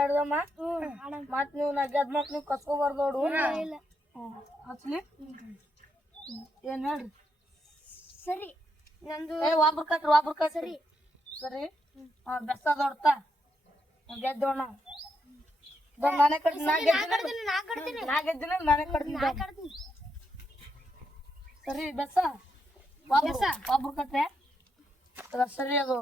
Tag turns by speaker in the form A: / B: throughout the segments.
A: ಹಿಡ್ದಮ್ಮ ಮತ್ ನೀವು ನಾ ಗೆದ್ದ ಮಕ್ ನೀವು ಕಸ್ಕೋಬಾರ್ದು ನೋಡು. ಹಚ್ಲಿ. ಏನ್ ಹೇಳ್ರಿ?
B: ಸರಿ. ನಂದು
A: ಒಬ್ರು ಕಟ್ರಿ ಒಬ್ರು ಕಟ್ ಸರಿ. ಸರಿ. ಹಾ ಬೆಸ್ತ ದೊಡ್ತ ಗೆದ್ದೋಣ. ನಾನೇ ಕಟ್ಟಿ ನಾ ಗೆದ್ದಿನ
B: ನಾ ಕಟ್ತೀನಿ
A: ಗೆದ್ದಿನ ನಾನೇ ಕಟ್ತೀನಿ
B: ಕಟ್ತೀನಿ.
A: ಸರಿ ಬೆಸ. ಒಬ್ರು ಒಬ್ರು ಕಟ್ರೆ. ಸರಿ ಅದು.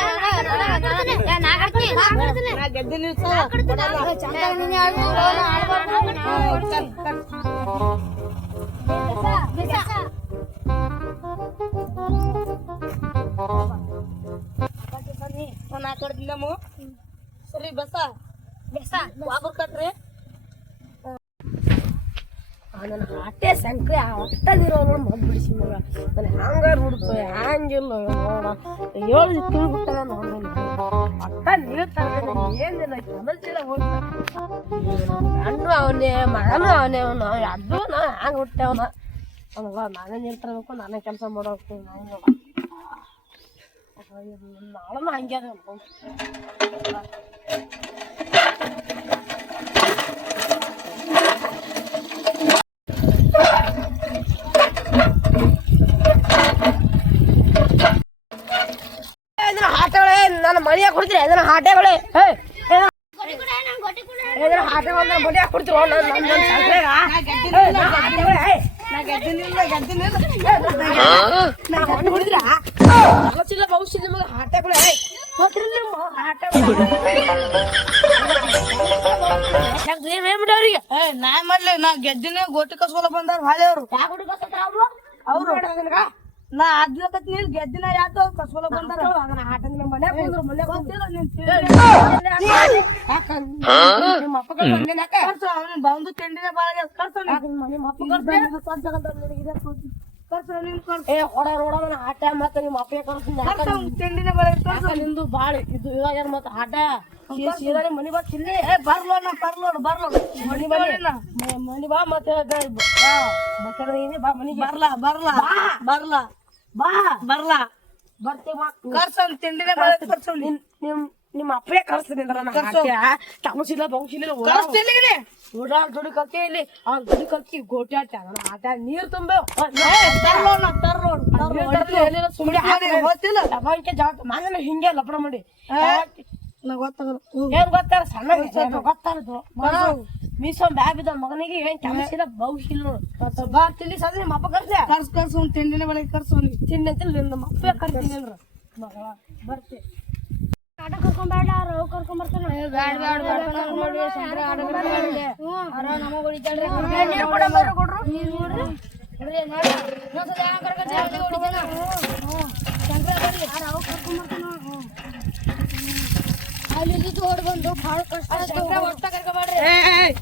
B: ನಾ ಕಟ್ತೀನಿ ನಾ ಕಟ್ತೀನಿ
A: ನಾ ಗೆದ್ದಿನ ನಾ ಕಟ್ದಿನಮ್ಮ ಸರಿ ಬೆಸ ಒಬ್ರು ಕಟ್ರಿ?
C: ನನ್ನ ಹಾಟೆ ಸಂಕ್ರೆ ಒಟ್ಟದಿರೋನು ಮದ್ ಬಿಡಿಸಿ ಮಗ ನನ್ನ ಹ್ಯಾಂಗಾರ ಹುಡ್ತು ಹ್ಯಾಂಗಿಲ್ಲ ಹೇಳಿ ಏಳು ತಿಳ್ಬಿಟ್ಟಾಗ ನೋಡಿಲ್ಲ ಒಟ್ಟ ಏನಿಲ್ಲ ಏನಿಲ್ಲ ಕದಲ್ಸಿಲ್ಲ ಗಂಡು ಅವನೇ, ಮಗನೂ ಅವನೇ ಅವನು. ಎರಡು ನಾ ಹ್ಯಾಂಗ ಹುಟ್ಟೆವನ ಅವನಲ್ಲ ನಾನೇ ನೀರು ತರಬೇಕು, ನಾನೇ ಕೆಲಸ ಮಾಡೋಕೆ ನಾನು ನಾಳೆ ಹಂಗೆ ಅದ ಇದನ್ನ ಹಾಟಗಳೇ ನನ್ನ ಮನೆಯಾಗ ಕೊಡ್ತೀರಿ ಇದನ್ನ ಹಾಟಗಳೇ ಹೇ ಇದನ್ನ ಹಾಟಗಳು ನನ್ನ ಮನೆಯಾಗ ಕೊಡ್ತೀರೋ ನನ್ನ ನನ್ನ ನನ್ನ ಸಂಕ್ರೆಗ? ಹೇ, ನನ್ನ ಹಾಟಗಳೇ, ಹೇ.
A: ನಾ ಗೆದ್ದಿನಿಲ್ಲ ಗೆದ್ದಿನಿಲ್ಲ
C: ನನ್ನ ಮನೆ ಹೊಡಿದ್ರಾ? ಕಲಸಿಲ್ಲ ಬಹುಶಿಲ್ಲ ನಿಮಗೆ ಹಾಟಗಳೇ, ಹೇ. ಕೊಡ್ತೀರಿ ನಿಮ್ಮ ಹಾಟಗಳು? ಯಾಕ್ರಿ, ಏನ್ ಹೇಳ್ಬಿಟ್ಟ ಅವ್ರಿಗೆ?
A: ಏ ನಾ ಮಾಡ್ಲಿ ನಾ ಗೆದ್ದಿನ ಗೋಟಿ ಕಸ್ಕೊಲ ಬಂದಾರ ಹಾಳೆ ಅವ್ರು
C: ಯಾಕ್ ಹುಡುಗಸ್ತಾರ ಅವ್ರು? ಅವ್ರು ನೋಡು ಅದನ್ನ.
A: ನಾ ಅದ್ಲಕತ್ನಿ ಇಲ್ಲಿ ಗೆದ್ದಿನ ಯಾತ ಕಸ್ಕೊಲ ಬಂದಾರ
C: ಅದನ್ನ ಹಾಟದ ನಮ್ಮ ಮನ್ಯಾಗ ಕುಂದ್ರು, ಮನ್ಯಾಗ ಕುಂದ್ರು.
A: ಗೊತ್ತಿಲ್ಲ ನೀನ್
C: ಯಾಕ? ನಿಮ್ಮ ಅಪ್ಪ ಕರ್ದು ಬಂದೇನ್ ಯಾಕೆ?
A: ಕರ್ಸು ಅವ್ನ ಬಂದು ತಿಂಡಿನೇ ಬಾಳ ಕರ್ಸು
C: ಯಾಕ ನಿಮ್ಮ ನಿಮ್ಮ ಅಪ್ಪ ಕರ್ದು ಬಂದಿದ್ದು ಸ್ವಂತ ಜಗತ್ತು ನಿನಗೆ ಇದೆ ಸ್ವಂತ.
A: ಕರ್ಸು ನಿನ್ ಕರ್ಸು
C: ಏ ಹೊಡ ನೋಡ ನನ್ನ ಆಟ ಮತ್ತೆ ನಿಮ್ಮ ಅಪ್ಪ ಕರ್ತೀನಿ ಯಾಕ
A: ಕರ್ಸು ಅವ್ನ್ ತಿಂಡಿನೇ ಬಾಳ ಕರ್ಸು
C: ಯಾಕ ನಿಂದು ಬಾಳ ಇದು ಇವಾಗ ಮತ್ತೆ ಆಟ ಸೀದಾ ನಿಮ್ ಮನಿ ಬಾ ಚಿಲ್ಲಿ
A: ಏ ಬರ್ಲೋಣ ಬರ್ಲೋಣ ಬರ್ಲೋಣ
C: ಮನಿ ಬಾ ಮ- ಮನಿ ಬಾ ಮತ್ತೆ ಗ- ಬಾ ಬೇಕಾದ್ರೆ ಏನೇ ಬಾ ಮನಿಗೆ
A: ಬರ್ಲಾ ಬರ್ಲಾ ಬರ್ಲಾ
C: ಬಾ.
A: ಬರ್ಲಾ.
C: ಬರ್ತೀವಿ ಬಾ
A: ಕರ್ಸು ಅವ್ನ್ ತಿಂಡಿನೇ ಕರ್ಸು.
C: ನಿಮ್ ನಿಮ್ ನಿಮ್ಮ ಅಪ್ಪೇ ಕರ್ಸ್ತೀನಿ ಅಂದ್ರೆ ಹಾಕ್ಯ? ತಮಸಿಲ್ಲ
A: ಕರ್ಸ್ತಿಲ್ಲಿಗೆ
C: ಓಡಾಡ್. ದುಡಿ ಕಲ್ತಿ ಇಲ್ಲಿ. ಆ ದುಡಿ ಕಲ್ತಿ ಗೋಟಿ ನನ್ನ ಆಟ ನೀರ್ ತುಂಬೆ.
A: ತರ್ಲೋಣ ತರ್ಲೋಣ
C: ಸುಮ್ಮನೆ
A: ಗೊತ್ತಿಲ್ಲ.
C: ಲವಂಕೆ ಜಾಗ ಮಾನ ಹಿಂಗೆ ಲಪಡ ಮಾಡಿ.
A: ನಾ ಗೊತ್ತಾಗಲ್ಲ.
C: ಏನ್ ಗೊತ್ತಾರ? ಸಣ್ಣ ವಯಸ್ಸು ಮೀಸೋ ಬ್ಯಾಗ್ ಬಿದ್ದ ಮಗನಿಗೆ ಏನ್ ತಮಸಿಲ್ಲ ಇಲ್ಲ ನೋಡು ಬಾ ತಿಳಿ ಸದ ನಿಮ್ಮ ಅಪ್ಪ
A: ಕರ್ಸ್ ಕರ್ಸು ತಿಂಡಿನ ಬೆಳಗ್ಗೆ ಕರ್ಸು ಅವ್ನಿಗೆ
C: ತಿನ್ನಂತಿಲ್ಲ ನಮ್ಮ ಅಪ್ಪ ಕರ್ತೀನಿ ಅಂದ್ರ ಮಗಳ ಬರ್ತಿ
B: ಆಟ ಕರ್ಕೊಂಬೇಡ ರವ್ ಕರ್ಕೊಂಡ್ ಬರ್ತಾನೆ ಬ್ಯಾಡ ಬ್ಯಾಡ ನಮಗ್ ಹೊಡಿತಾಳ್ರಿ ನೀರ್ ನೋಡ್ರಿ ನೋಡ್ರಿ ನೋಡಿ ಕರ್ಕೊಂಡ್ ಜಲ್ದಿ ಹೊಡಿತಾನ ಶಂಕರ ಬರ್ರಿ ರವ್ ಅಲ್ಲಿ ಓಡ್ ಬಂದು ಭಾಳ ಕಷ್ಟ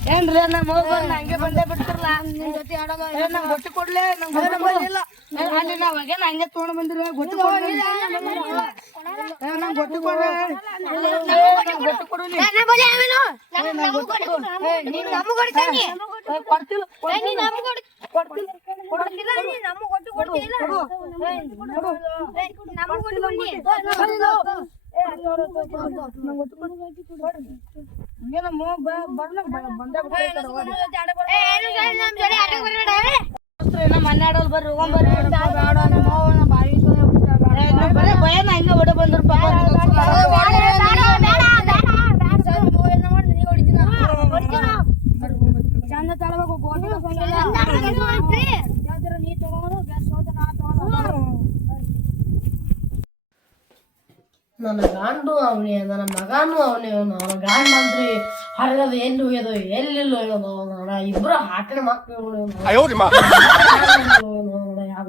A: ಏನ್ರಿ ನಮ್ಮ ಹೋಗ್ಬಾರ ಹಂಗೆ ಬಂದೇ ಬಿಡ್ತಿರಲ್ಲ
B: ನಿನ್ ಜೊತೆ ಆಡೋದ
A: ನಂಗ್ ಗೊತ್ತಿ ಕೊಡ್ಲೆ ನಂಗ್ ಗೊತ್ತಿ ಕೊಡ್ಲಿಲ್ಲ. ಅಲ್ಲಿ ನಾವ್ ಹೋಗ್ಯಾನ ಹಂಗೆ ತಗೊಂಡ್ ಬಂದಿರ ಗೊತ್ತಿ ಕೊಡ್ಲಿ. ಏ, ನಂಗ್ ಗೊತ್ತಿ ನಂಗ್ ಗೊತ್ತಿ ಕೊಡು. ಕೊಡ್ತಿಲ್ಲ
B: ಕೊಡ್ತಿಲ್ಲ. ನಮ್ಗೆ ಒಟ್ಟು ಕೊಡ್ತಿಲ್ಲ ನಮಗ್ ಒಟ್ಟು ಕೊಡಿ
A: ಹಂಗೆ ನಮ್ಮ ಹೋಗ್ ಬ- ಬರ್ಲ ಬ- ಬಂದೇ ಬಿಡ್ತಾರ ಓಡಿ. ದೋಸ್ತ್ರು ಏನೋ ಮನೆ ಆಡೋಲ್ ಬರ್ರಿ ಹೋಗಂಬರ್ರಿ ಬರೇ ಭಯನ ಹಿಂಗೆ ಹೊಡೆ ಬಂದ್ರ ಪಾಪ
B: ಚಂದ ತಳಬೇಕು ಗೋಟಿ ನೀ ತಗೋದು ಗ್ಯಾಸ್ ಹೋದ ನಾ ತಗೋದು
C: ನನ್ನ ಗಂಡು ಅವನೇ ನನ್ನ ಮಗನೂ ಅವನೇ ಅವನು ಅವನ ಗಂಡ ಅಂದ್ರಿ ಹೊರಗದು ಎಲ್ಲಿ ಹೋಗ್ಯದು ಎಲ್ಲಿಲ್ಲ ಹೋಗ್ಯದು ನೋಡ ಇಬ್ರು ಹಾಟಿನ ಮಕ್ಕಳು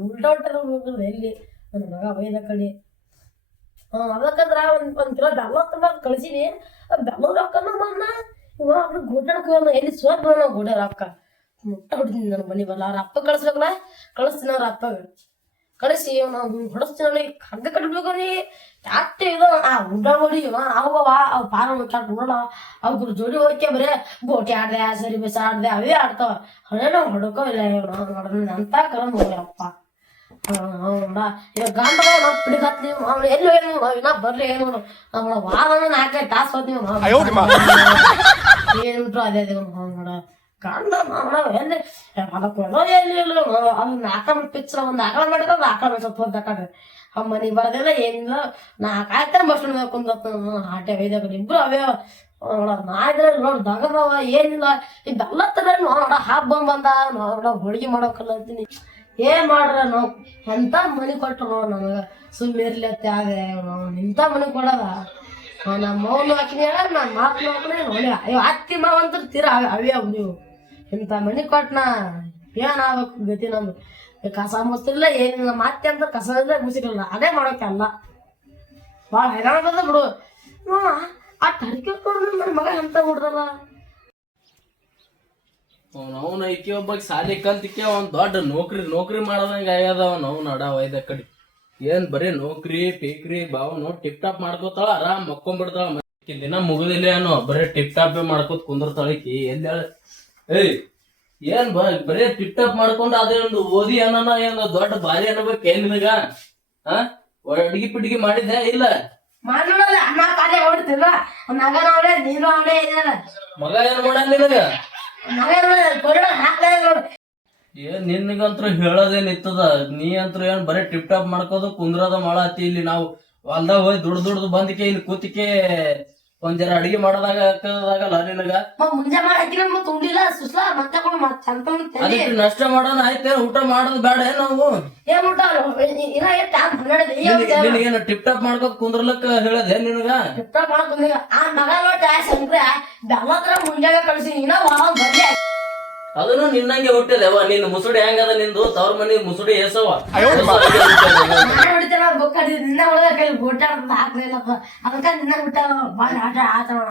C: ಉಲ್ಟಾ ಉಲ್ಟಾ ಹೋಗೋದು ಎಲ್ಲಿ? ನನ್ನ ಮಗ ಬೈದ ಕಡೆ. ಹ್ಞೂ ಅದಕ್ಕಂದ್ರ ಒಂದ್ ಒಂದ್ ಕಿಲೋ ಬೆಲ್ಲ ತುಂಬ ಕಳ್ಸೀನಿ. ಬೆಲ್ಲ ರೊಕ್ಕನು ಮನ್ನ ಇವ ಅವ್ರು ಗೋಟಾಡಕ್ಕೆ ಎಲ್ಲಿ ಸೋತ್ ಬರೋಣ ಗೋಡೆ ರೊಕ್ಕ ಮುಟ್ಟ ಹೊಡಿತೀನಿ ನನ್ನ ಮನೆ ಬಲ್ಲ. ಅವ್ರ ಅಪ್ಪ ಕಳಿಸ್ಬೇಕಲ್ಲ ಕಳಿಸ್ತೀನಿ ಅವ್ರ ಅಪ್ಪಗ. ಕಳಿಸಿ ನಾವು ಹೊಡಸ್ತೀನಿ ಹಗ್ಗ ಕಟ್ಬೇಕು ಅವ್ನಿಗೆ ಯಾಕೆ ಇದು? ಆ ಉಂಡ ಹೊಡಿ ಅವ ಅವ್ ಪಾರ ಮುಚ್ಚಾಟ ನೋಡ ಅವ್ರ ಜೋಡಿ ಹೋಗ್ಯ ಬರೇ ಗೋಟಿ ಆಡ್ದೆ ಸರಿ ಬಸ್ ಆಡ್ದೆ ಅವೇ ಆಡ್ತಾವ. ಹಣೆ ನಾವು ಹೊಡ್ಕೋ ಇಲ್ಲ ಇವ್ನು ಅಂತ ಕರಂದ್ ಹೋಗ್ಯಪ್ಪ ಗಂಡ ನಾವು ನೀವು ಅವ್ನು ಎಲ್ಲಿ ಏನು ಇನ್ನ ಬರ್ಲಿ ಏನು ಅವಳ ವಾರನ ನಾಲ್ಕೈದು ತಾಸು ಏನು ಏನ್ಬಿಟ್ರು ಅದೇ ಅದೇ ನೋಡ. ಗಂಡ ನಾವು ಎಲ್ಲಿ ಅದಕ್ಕೆ ಎಲ್ಲಿ ಇಲ್ಲ ಅದನ್ನ ಆಕಳ ಪಿಕ್ಚರ್ ಒಂದು ಆಕಳ ಮಾಡಿದ್ರೆ ಅದು ಆಕಳ ಸ್ವಲ್ಪ ಹೊತ್ತು ಆಕಳ್ರಿ ಆ ಮನೆಗೆ ಬರೋದಿಲ್ಲ, ಏನಿಲ್ಲ. ನಾಲ್ಕು ಆಯ್ತಾರೆ ಬಸ್ ಸ್ಟ್ಯಾಂಡ್ ಕುಂದ ಆಟೆ ಬೈದಾಗ ಇಬ್ರು ಅವೇ. ನೋಡ ನಾಯಿದ್ರೆ ನೋಡಿ, ದಗದವ, ಏನಿಲ್ಲ. ಇದೆಲ್ಲ ತರ ನೋಡ ಹಬ್ಬ ಬಂದ ನೋಡ ಹೋಳಿಗೆ ಮಾಡೋಕಲ್ಲತ್ತೀನಿ ಏನ್ ಮಾಡ್ರ ನಾವು? ಎಂತ ಮನಿ ಕೊಟ್ರು ನೋಡ್ ನನಗ ಸುಮ್ಮನೆ ಇರ್ಲಿ ಅಂತ ಅದೇ ಇಂಥ ಮನಿ ಕೊಡದ. ನಮ್ಮ ಮೌನ ಹಾಕಿನ ನನ್ನ ಮಾತು ಹಾಕಿನಿ, ನೋಡಿ, ಅಯ್ಯೋ, ಅತ್ತಿ ಮಾವ ಅಂತ ತೀರ ಅವೆ ಅವೇ ನೀವು? ಇಂಥ ಮನೆ ಕೊಟ್ಟನ ಏನ್ ಆಗ್ಬೇಕು ಗತಿ ನಮ್ದು? ಕಸ ಮುಸ್ತಿಲ್ಲ ಏನಿಲ್ಲ ಮತ್ತೆ ಅಂತ ಕಸ ಇಲ್ಲ ಮುಸಿರಲ್ಲ ಅದೇ ಮಾಡೋಕ್ಕಲ್ಲ ಭಾಳ ಹೈರಾಣ ಬಂದ ಬಿಡು. ಆ ತಡ್ಕೆ ಕೊಡ್ರಿ ನನ್ನ ಮಗ ಎಂತ ಹುಡ್ದಲ್ಲ?
D: ಅವನ ಐಕಿ ಒಬ್ಬ ಸಾಲಿ ಕಲ್ತಿಕ್ಕೆ ಅವನ್ ದೊಡ್ಡ ನೌಕರಿ ನೌಕರಿ ಮಾಡದಂಗ ಆಗ್ಯದ ಅವ್ನ ಅವ್ನ ಅಡ ಒಯ್ದ ಕಡೆ. ಏನ್ ಬರೀ ನೌಕರಿ, ಪೀಕ್ರಿ, ಬಾವನು ಟಿಪ್ ಟಾಪ್ ಮಾಡ್ಕೋತಾಳ, ಆರಾಮ್ ಮಕ್ಕೊಂಡ್ಬಿಡ್ತಾಳ ದಿನ ಮುಗುದಿಲ್ಲ ಏನೋ, ಬರೀ ಟಿಪ್ ಟಾಪೇ ಮಾಡ್ಕೋತ ಕುಂದಿರ್ತಾಳಕಿ ಎಲ್ಲಿ ಏಯ್ ಏನ್ ಬ ಬರೀ ಟಿಪ್ ಟಾಪ್ ಮಾಡ್ಕೊಂಡು ಅದೇ ಒಂದು ಓದಿ ಅನ್ನನ ಏನು ದೊಡ್ಡ ಬಾರಿ ಅನ್ನಬೇಕು ಏನ್ ನಿನಗ? ಹಾ ಅಡ್ಗಿ ಪಿಡ್ಗಿ ಮಾಡಿದ್ದೆ ಇಲ್ಲ.
C: ಮಗ ನೋಡೆ ನೀನು ಅವನೇ ಇದ್ದಾರ
D: ಮಗ ಏನ್ ಮಾಡಲ್ಲ ನಿನಗ?
C: ಹಾಕ್ಲೇ ನೋಡು.
D: ಏನ್ ನಿನಗಂತ್ರ ಹೇಳೋದೇನ್ ಇತ್ತದ? ನೀ ಅಂತ್ರ ಏನ್ ಬರೇ ಟಿಪ್ ಟಾಪ್ ಮಾಡ್ಕೋದು ಕುಂದ್ರದ ಮಾಡತ್ತಿ ಇಲ್ಲಿ ನಾವು ಹೊಲ್ದಾಗ ಹೋಗಿ ದುಡ್ದು ದುಡ್ದು ಬಂದಿಕೆ ಇಲ್ಲಿ ಕೂತಿಕೆ ಒಂದ್ ಜರ ಅಡಿಗೆ ಮಾಡೋದಾಗ ಹಾಕದಾಗಲ್ಲ ನಿನಗ?
C: ಮುಂಜಾನೆ ಮಾಡಿ ಮತ್ತೆ ಉಂಡಿಲ್ಲ ಸುಸ್ಲಾ ಮತ್ತೆ ಕೂಡ
D: ಅದಕ್ಕೆ ನಷ್ಟ ಮಾಡೋಣ ಆಯ್ತೇನ ಊಟ ಮಾಡೋದು ಬೇಡ ನಾವು?
C: ಏನ್ ಊಟ ಇನ್ನ ಎಷ್ಟು ಹನ್ನೆರಡು
D: ನಿನಗೇನು ಟಿಪ್ ಟಾಪ್ ಮಾಡ್ಕೊತ ಕುಂದ್ರಲಕ್ಕ ಹೇಳದೆ ನಿನಗ?
C: ಟಿಪ್ ಟಾಪ್ ಮಾಡ್ಕೊಂಡಿ ಆ ಮಗ ನೋಡ್ತಾ ಸಂಕ್ರ ಬೆಲ್ಲತ್ರ ಮುಂಜಾನೆ ಕಳ್ಸಿ ನೀನ ಬರ್ಲಿ.
D: ಅದನ್ನು ನಿನ್ನಂಗೆ ಹುಟ್ಟಿದೆವ ನಿನ್ನ ಮುಸುಡಿ ಹೆಂಗದ ನಿಂದು? ತವ್ರ ಮನಿ ಮುಸುಡಿ ಏಸವ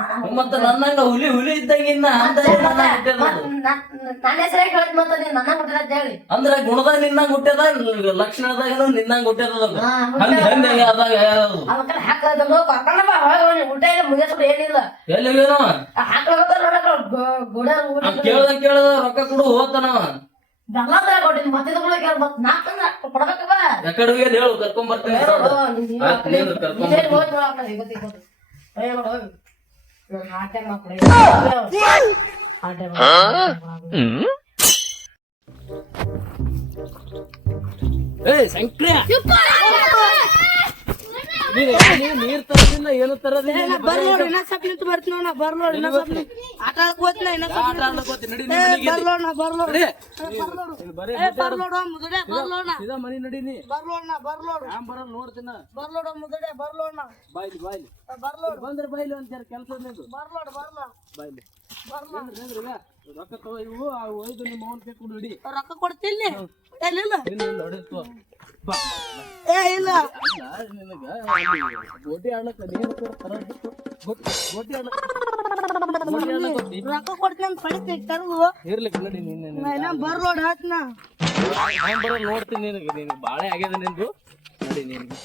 C: ನಾನು
D: ಮತ್ತ ನನ್ನಂಗ ಹುಲಿ ಹುಲಿ ಇದ್ದಂಗಿನ್ನ
C: ನೀನ್
D: ಅಂದ್ರ ಗುಣದಾಗ ನಿನ್ನಂಗ ಹುಟ್ಟ್ಯದ ಲಕ್ಷಣದಾಗ ನಿನ್ನಂಗ ಹುಟ್ಟದ ಅದು.
C: ಹಾ,
D: ಹಂದಿ ಹಂದಿ ಆದಾಗ ಯಾರದು
C: ಅವಕ್ಕ ಹಾಕದ ಕರ್ಕೊಂಡ ಬಾ ಹೊರಗೆ ಊಟ ಇಲ್ಲ ಏನಿಲ್ಲ.
D: ಎಲ್ಲಿಗೇನೋ
C: ಹಾಕ್ಲತ್ತ ನೋಡಕ ಗೋಡ
D: ಅವ್ನ್ ಕೇಳ್ದ ಕೇಳ್ದ ರೊಕ್ಕ ಕೊಡು
C: ಹೋಗ್ತಾನ
D: ಯಾಕಡೆ ಹೇಳು ಕರ್ಕೊಂಡ್ ಬರ್ತೇನೆ. ಏ ನೀನ್ ನೀರ್ ತರದಿಲ್ಲ ಏನು ತರದಿಲ್ಲ ಬರ್ ಬರೀ
A: ಬರ್ಲೋಡ್ ಇನ್ನ ಸ್ವಲ್ಪ ನಿಂತು ಬರ್ತೀನಿ ಬರ್ ಇನ್ನ ಸ್ವಲ್ಪ ನಿಂತು ಆಟ ಆಡಕ್ ಇನ್ನ ಸ್ವಲ್ಪ
D: ಆಟ ಆಡ್ಲಕ್ ಹೋಗ್ತೀನಿ, ನಡಿ,
A: ಏ,
D: ನಿನ್ ಮನೆಗೆ ಎಲ್ಲಿ?
A: ಬರ್ಲೋಡ್ ನಾ ಬರ್ಲೋಡ್.
D: ನಡಿ. ಬರೀ
A: ಏ ಬರ್ಲೋಡ್ ಮುದಡೆ ಬರ್ಲೋಡ್. ನಾ
D: ಸೀದಾ ಮನಿ ನಡೀನಿ
A: ಬರ್ಲೋಡ್ ನಾ ಬರ್ಲೋಡ್.
D: ಹ್ಯಾಂಗ್ ಬರಲ್ಲ ನೋಡ್ತೀನ.
A: ಬರ್ಲೋಡ್ ಮುದಡೆ ಬರ್ಲೋಡ್ ನಾ.
D: ಬಾಯ್ಲಿ ಬಾಯ್ಲಿ.
A: ಬರ್ಲೋಡ್.
D: ಬಂದ್ರೆ ಬಾಯ್ಲಿ ಒಂದ್ ಜರ ಕೆಲಸ ನಿಂದು.
A: ಬರ್ಲೋಡ್ ಬರ್ಲೋಡ್.
D: ಬಾಯ್ಲಿ.
A: ಬರ್ಲೋಡ್.
D: ನಿಂದ್ರಿ ಈಗ. ರೊಕ್ಕ ತಗೋ ಇವು ಆ ಒಯ್ದು ನಿಮ್ಮ ಅವನ್ ಕೈ ಕೊಡು ಹಿಡಿ.
A: ರೊಕ್ಕ ಎಲ್ಲಿಲ್ಲ
D: ಬಾ.
A: ಏ ಇಲ್ಲ.
D: ನಿನಗ ಗೋಟಿ ನೀರು ತರ?
A: ರೊಕ್ಕ ಕೊಡ್ತೀನಿ ಅಂತ ಪಡಿತೀನಿ ಕರ್ದು
D: ಇರ್ಲಿ ಕನ್ನಡಿ ನಿನ್ನ
A: ನಾ ಇನ್ನ ಬರ್ಲೋಡ್ ಆತ್ನ.
D: ನಾನು ಬರೋ ನೋಡ್ತೀನಿ ನಿನಗೆ ನಿನಗೆ ಬಾಳೆ ಆಗ್ಯದ ನಿಂದು. ನೋಡಿ ನಿನಗೆ.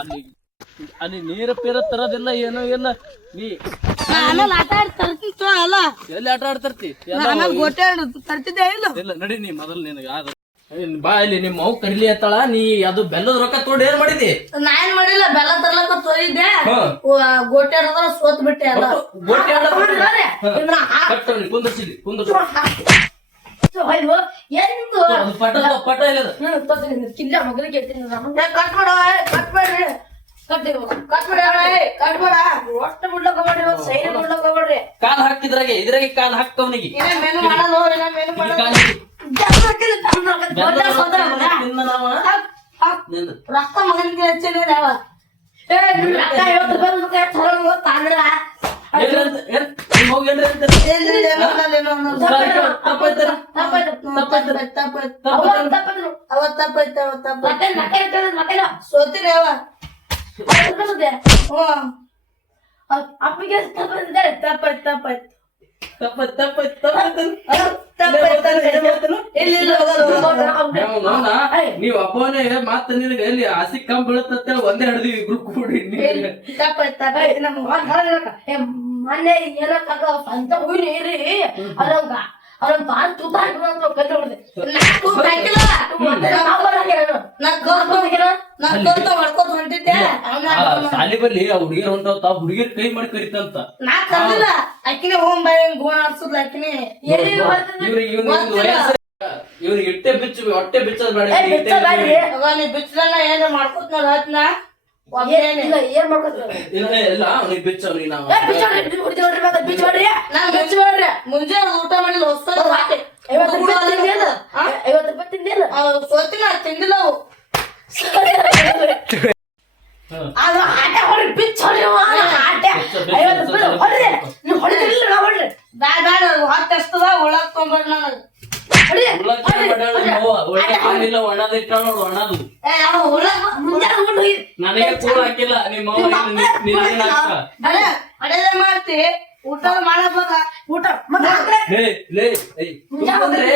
D: ಅಲ್ಲಿ ಅಲ್ಲಿ ನೀರು ಪೀರ ತರೋದಿಲ್ಲ ಏನೋ ಇಲ್ಲ ನೀ
A: ಆಮೇಲೆ ಆಟ ಅಲ್ಲ.
D: ಎಲ್ಲಿ ಆಟ ಆಡ್ತಿರ್ತಿ?
A: ಆಮೇಲೆ ಗೋಟೆ ತರ್ತಿದ್ದೆ ಇಲ್ಲ?
D: ಇಲ್ಲ ನಡಿ ನೀ ಮೊದಲು ನಿನಗೆ ಬಾ ಇಲ್ಲಿ ನಿಮ್ಮ ಮೌ ಕರಿಲಿ ಅತ್ತಾಳ ನೀ ಅದು ಬೆಲ್ಲದ ರೊಕ್ಕ ತೊಗೊಂಡು ಏನ್ ಮಾಡಿದಿ?
C: ನಾ ಏನ್ ಮಾಡಿಲ್ಲ ಬೆಲ್ಲ ತರ್ಲಕ್ಕ
D: ತೋರಿದ್ದೆ.
C: ಗೋಟೆ ಆಡೋದ್ರ ಸೋತ್ ಬಿಟ್ಟೆ ಅಲ್ಲ
D: ಗೋಟಿ ಕುಂದರ್ಸಿ. ಪಟ ಪಟ
C: ಇಲ್ಲ ಕಿಲ್ಲ ಮಗನಿಗೆ ಕಟ್ ಮಾಡ ಏ, ಕಟ್ ಮಾಡ್ರಿ. ಒಟ್ಟು ಬಿಡ್ಲಕ್ ಹೋಗ್ಬೇಡ್ರಿ, ಸೈನ್ ಬಿಡ್ಲಕ್ ಹೋಗ್ಬೇಡ್ರಿ.
D: ಕಾಲ್ ಹಾಕಿದ್ರಾಗೆ ಇದ್ರಾಗೆ ಕಾಲ್ ಹಾಕ್ತವನಿಗೆ
C: ಮೆನು ಇನ್ನೇನ್ ಮೆನು ರಕ್ತ ಮಗನಿಗೆ ಹಚ್ಚಿನಿ ನಾವ. ಏ, ರಕ್ತ ಐವತ್ತು ರೂಪಾಯಿ ಮುಖ ಹೋಗ್ ತಾಂದ್ರ.
A: ಸೋತಿರಿ ಅವ
C: ಅಪ್ಪಿಗೆ ತಪ್ಪಾಯ್ತು.
A: ತಪ್ಪಾಯ್ತು ತಪ್ಪಾಯ್ತು
D: ನಾವು ಅಪ್ಪನೇ ಮತ್ತ ನಿನಗೆ ಎಲ್ಲಿ ಹಸಿ ಕಂಬ್ ಬೀಳತ್ತ ಒಂದೇ ಹಿಡ್ದಿವಿ ಇಬ್ರು ಕೂಡಿ
C: ಮನೆ ಏನಕ್ಕ ಅಂತ ಹೋಗಿ ನೀರಿ ಅದಂಗ ಅವ್ರ ಬಾಲ್ ತೂತ ಹಾಕಿದ್ರು ಕಲ್ಲು ಹೊಡೆದೆ.
D: ಬಲ್ಲಿ ಆ ಹುಡುಗಿಯರ್ ಹುಡುಗಿಯರ್ ಕೈ ಮಾಡಿ ಕರಿತಂತ.
A: ನಾ ಕರ್ದಿಲ್ಲ. ಅಕ್ಕಿನೇ ಹೋಮ್ ಬಾಯ್ ಗೋಣ ಆಡ್ಸುದ್ಲ ಅಕ್ಕಿನೇ?
D: ಇವ್ರಿಗೆ ಇಟ್ಟೆ ಬಿಚ್ಚ ಹೊಟ್ಟೆ ಬಿಚ್ಚದ್ ಬೇಡ ಇವ್ರಿಗೆ
C: ಬಿಚ್ಚ.
A: ಬಿಚ್ಚಲನ್ನ ಏನ್ರ ಮಾಡ್ಕೋತ ಹತ್ನ?
C: ಏನ್- ಇಲ್ಲ, ಏನ್
D: ಇಲ್ಲ ಇಲ್ಲ ಅವ್ನಿಗೆ ಬಿಚ್ಚ ನಾವು.
A: ಮುಂಜಾನೆ ಊಟ ಮಾಡಿಲ್ಲ ಹೊಸ
C: ಐವತ್ತು ರೂಪಾಯಿ ತಿಂದೇನು?
A: ಸೋತಿನ ತಿಂದಿಲ್ಲ ಅವು
C: ಅದು ಆಟ ಹೊಡ್ರಿ, ಬಿಚ್ಚ್ ಹೊಡಿ ಆಟ. ಐವತ್ತು ರೂಪಾಯಿ.
D: ಬಿಚ್ಚ.
C: ನೀವು ಹೊಡಿತಿರ್ಲಿಲ್ಲ, ನಾ ಹೊಡ್ರಿ.
A: ಬ್ಯಾಡ ಬ್ಯಾಡ ಹೊಟ್ಟೆ ಎಷ್ಟದ ಒಳಗ್ ತೊಗೊಂಬರ್ರಿ ನನಗ್
D: ನನಗೆ ಹಾಕಿಲ್ಲ ನಿಮ್ಮ
A: ಮಾಡ್ತಿ. ಊಟ ಮಾಡಬೋದ
C: ಊಟ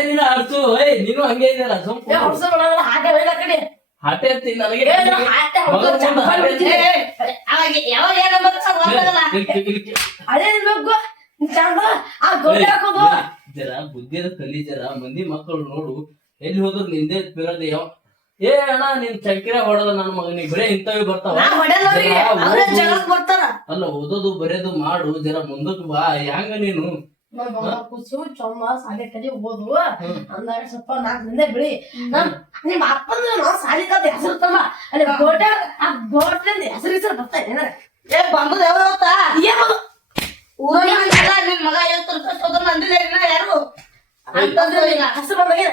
D: ನೀನು ಅರ್ಸು ಏಯ್ ಹಂಗೆ ಇದೆಯಲ್ಲ. ಹಟೆ ನನಗೆ
A: ಯಾವಾಗ ಏನ
C: ಆ ಗೋಡೆ ಹಾಕೋದು.
D: ಲೇ, ಜರ ಬುದ್ಧಿದ ಕಲಿ ಜರ ಮಂದಿ ಮಕ್ಕಳು ನೋಡು. ಎಲ್ಲಿ ಹೋದ್ರು ನಿಂದೆ ಬೀಳೋದು ಯಾವ ಏ ಅಣ್ಣ ನಿನ್ ಚಕ್ಕಿರ ಹೊಡೆದ ನನ್ನ ಮಗನಿಗೆ ಬರೇ ಇಂಥವೇ ಬರ್ತಾವ. ಅಲ್ಲ ಓದೋದು ಬರೆಯೋದು ಮಾಡು ಜರ ಮುಂದಕ್ಕೆ ಬಾ ಹೆಂಗ ನೀನು?
C: ಕುಸು ಚೊಮ್ಮ ಸಾಲೆ ಕಲಿ ಓದು. ಅಂದಾಗ ಸ್ವಲ್ಪ ನಾಲ್ಕು ಮಂದಿ ಬಿಡಿ. ನಮ್ ಸಾಲಿ ಹೆಸರು ತಮ್ಮ ಅಲ್ಲಿ ಗೋಟೆ ಆ ಗೋಟ್ಲಿಂದ ಹೆಸರು ಹೆಸರು ಬರ್ತಾ ಏನಾರ
A: ಏ ಬಂದದ
C: ಏನು
A: ಊರಿಗೆಲ್ಲ ನಿನ್ ಮಗ ಐವತ್ತು ರೂಪಾಯಿ ತಗೊಂಡ್ ಬಂದಿಲ್ಲ ಯಾರು? ಅಂತಂದ್ರೆ ಈಗ
C: ಬಂದಾಗ?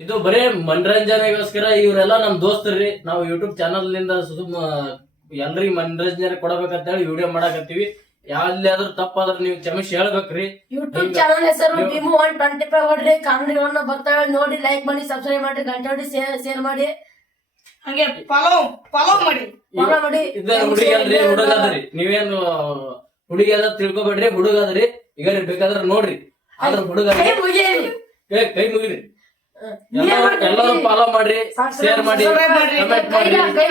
D: ಇದು ಬರೇ ಮನರಂಜನೆಗೋಸ್ಕರ ಇವರೆಲ್ಲ ನಮ್ ದೋಸ್ತರ್ರಿ. ನಾವು ಯೂಟ್ಯೂಬ್ ಚಾನಲ್ನಿಂದ ಸುಮ್ ಎಲ್ರಿಗ್ ಮನರಂಜನೆ ಕೊಡಬೇಕಂತ ಹೇಳಿ ವಿಡಿಯೋ ಮಾಡಾಕತ್ತೀವಿ. ಯಾವ್ದಾದ್ರು ತಪ್ಪಾದ್ರೆ ನೀವು ಕ್ಷಮಿಸಿ ಹೇಳ್ಬೇಕ್ರಿ.
C: ಯೂಟ್ಯೂಬ್ ಚಾನಲ್ ಹೆಸರು ಭೀಮು ಒನ್ ಟ್ವೆಂಟಿ ಫೈವ್ ಹೊಡ್ರಿ ಕಾಮಿಡಿಗಳನ್ನ ಬರ್ತಾವೆ ನೋಡಿ ಲೈಕ್ ಮಾಡಿ ಸಬ್ಸ್ಕ್ರೈಬ್ ಮಾಡಿ ಗಂಟೆ ಹೊಡಿ ಶೇರ್ ಮಾಡಿ.
A: ಹಂಗೆ ಫಾಲೋ ಫಾಲೋ ಮಾಡಿ.
C: ಫಾಲೋ ಮಾಡಿ
D: ಇದ ಹುಡುಗಿ ಅಲ್ರಿ ಹುಡುಗ ಅದರಿ ನೀವೇನು ಹುಡುಗಿ ಅದ ತಿಳ್ಕೊಬೇಡ್ರಿ ಹುಡುಗ ಅದರಿ ಈಗ ಬೇಕಾದ್ರೆ ನೋಡ್ರಿ. ಆದ್ರ ಹುಡುಗ
C: ಕೈ ಮುಗಿಯಿರಿ.
D: ಏ ಕೈ ಮುಗಿರಿ. ಎಲ್ಲರೂ ಫಾಲೋ ಮಾಡ್ರಿ ಶೇರ್ ಮಾಡಿ. ಕಮೆಂಟ್
C: ಕೈ